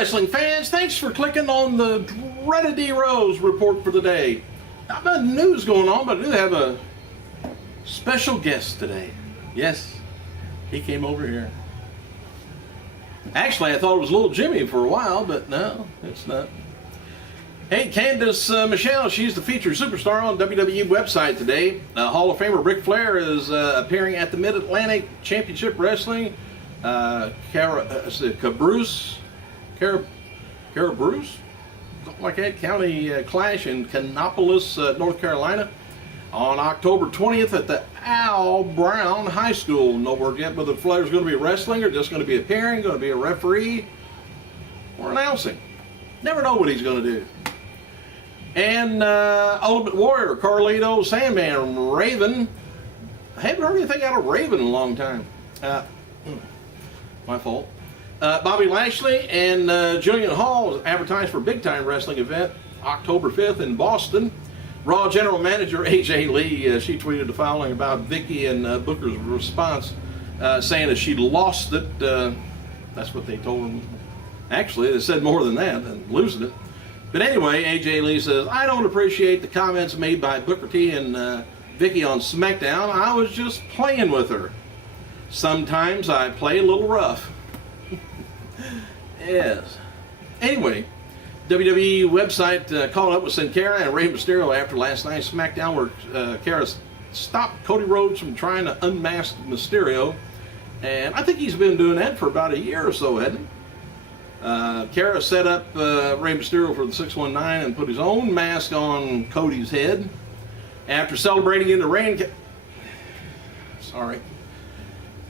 wrestling fans, thanks for clicking on the Dreaded D Rose report for the day. Not much news going on, but I do have a special guest today. Yes, he came over here. Actually, I thought it was Little Jimmy for a while, but no, it's not. Hey, Candice Michelle, she's the featured superstar on WWE website today. Hall of Famer Ric Flair is appearing at the Mid-Atlantic Championship Wrestling. Cara Bruce, something like that, County Clash in Kannapolis, North Carolina, on October 20th at the Al Brown High School. No word yet whether Flair's going to be wrestling or just going to be appearing, going to be a referee, or announcing. Never know what he's going to do. And Ultimate Warrior, Carlito, Sandman, Raven. I haven't heard anything out of Raven in a long time. My fault. Bobby Lashley and Jillian Hall is advertised for a big-time wrestling event October 5th in Boston. Raw General Manager AJ Lee, she tweeted the following about Vickie and Booker's response, saying that she lost it. That's what they told him. Actually, they said more than that, than losing it. But anyway, AJ Lee says, I don't appreciate the comments made by Booker T and Vickie on SmackDown. I was just playing with her. Sometimes I play a little rough. Yes. Anyway, WWE website called up with Sin Cara and Rey Mysterio after last night's SmackDown, where Cara stopped Cody Rhodes from trying to unmask Mysterio. And I think he's been doing that for about a year or so, hasn't he? Cara set up Rey Mysterio for the 619 and put his own mask on Cody's head. After celebrating in the ring,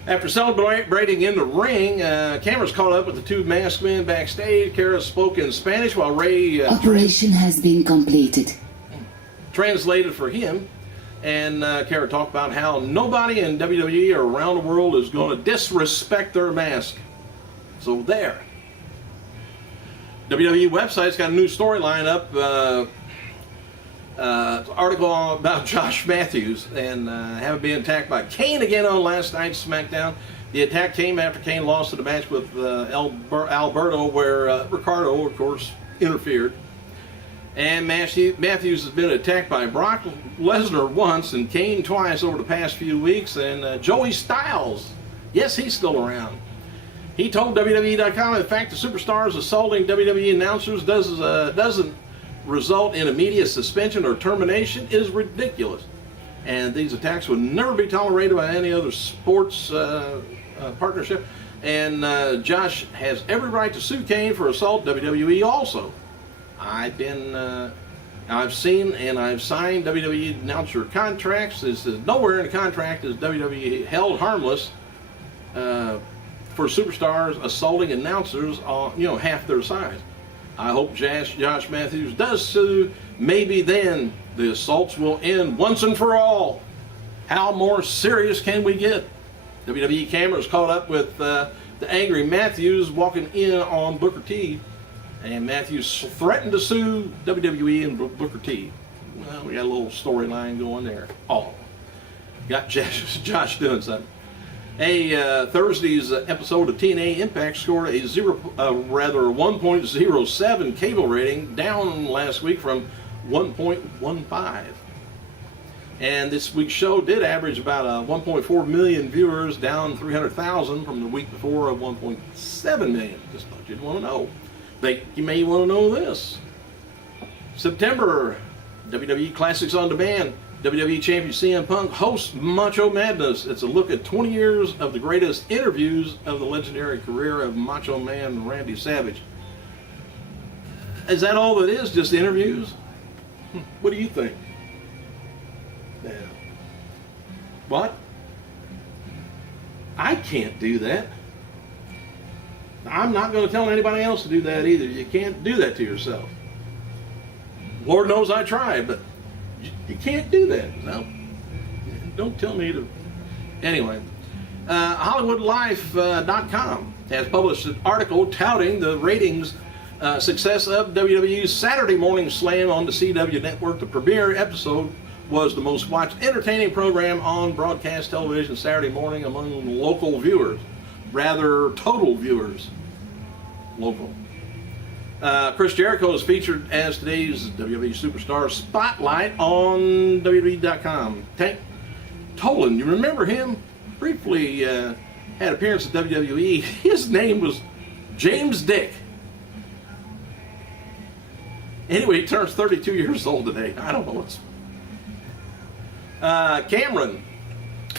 After celebrating in the ring, cameras caught up with the two masked men backstage. Cara spoke in Spanish while Rey Operation has been completed. Translated for him. And Cara talked about how nobody in WWE or around the world is going to disrespect their mask. So there. WWE website's got a new storyline up. Article about Josh Matthews and having been attacked by Kane again on last night's SmackDown. The attack came after Kane lost the match with Alberto, where Ricardo, of course, interfered. And Matthews has been attacked by Brock Lesnar once and Kane twice over the past few weeks. And Joey Styles, yes, he's still around. He told WWE.com, in fact, the superstars assaulting WWE announcers doesn't result in immediate suspension or termination is ridiculous. And these attacks would never be tolerated by any other sports partnership. And Josh has every right to sue Kane for assault. WWE also. I've seen and I've signed WWE announcer contracts. This is nowhere in the contract is WWE held harmless for superstars assaulting announcers on half their size. I hope Josh Matthews does sue. Maybe then the assaults will end once and for all. How more serious can we get? WWE cameras caught up with the angry Matthews walking in on Booker T. And Matthews threatened to sue WWE and Booker T. Well, we got a little storyline going there. Oh, got Josh doing something. Thursday's episode of TNA Impact scored a 1.07 cable rating, down last week from 1.15. And this week's show did average about 1.4 million viewers, down 300,000 from the week before of 1.7 million. Just thought you'd want to know. You may want to know this. September, WWE Classics on Demand. WWE Champion CM Punk hosts Macho Madness. It's a look at 20 years of the greatest interviews of the legendary career of Macho Man Randy Savage. Is that all it is? Just interviews? What do you think? Yeah. What? I can't do that. I'm not going to tell anybody else to do that either. You can't do that to yourself. Lord knows I tried, but you can't do that. No, don't tell me to. Anyway, HollywoodLife.com has published an article touting the ratings success of WWE's Saturday Morning Slam on the CW network. The premiere episode was the most watched entertaining program on broadcast television Saturday morning among local viewers. Rather, total viewers. Local. Chris Jericho is featured as today's WWE Superstar Spotlight on WWE.com. Tank Tolan, you remember him? Briefly had appearance at WWE. His name was James Dick. Anyway, he turns 32 years old today. I don't know what's... Cameron,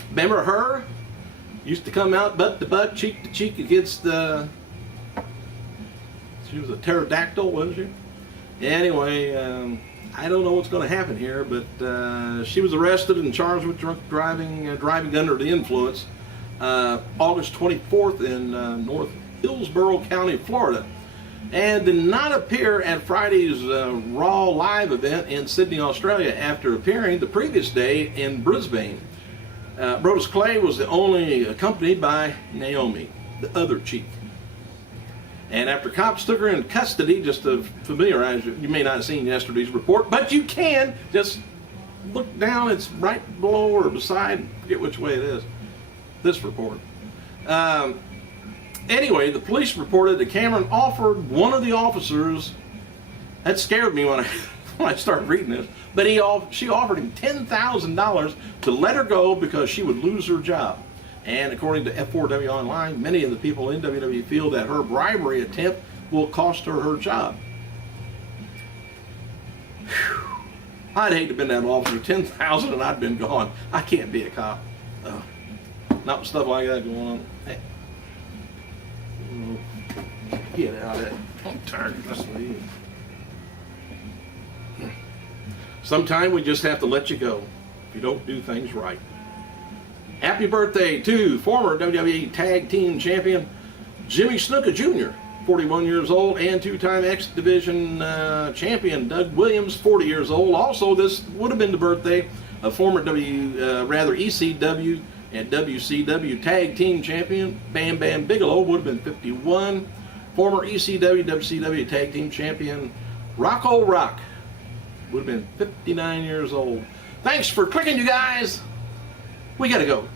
remember her? Used to come out butt to butt, cheek to cheek against the... She was a pterodactyl, wasn't she? Anyway, I don't know what's going to happen here, but she was arrested and charged with drunk driving, driving under the influence, August 24th in North Hillsborough County, Florida, and did not appear at Friday's Raw Live event in Sydney, Australia, after appearing the previous day in Brisbane. Brodus Clay was the only accompanied by Naomi, the other chief. And after cops took her in custody, just to familiarize you, you may not have seen yesterday's report, but you can just look down. It's right below or beside, forget which way it is, this report. Anyway, the police reported that Cameron offered one of the officers, that scared me when I started reading this, but she offered him $10,000 to let her go because she would lose her job. And according to F4W Online, many of the people in WWE feel that her bribery attempt will cost her her job. Whew. I'd hate to have been that officer. $10,000 and I'd been gone. I can't be a cop. Not with stuff like that going on. Hey. Get out of it. I'm tired of messing with you. Sometimes we just have to let you go if you don't do things right. Happy birthday to former WWE Tag Team Champion Jimmy Snuka Jr., 41 years old, and two-time X Division Champion Doug Williams, 40 years old. Also, this would have been the birthday of former ECW and WCW Tag Team Champion Bam Bam Bigelow, would have been 51. Former ECW, WCW Tag Team Champion Rocco Rock would have been 59 years old. Thanks for clicking, you guys. We gotta go.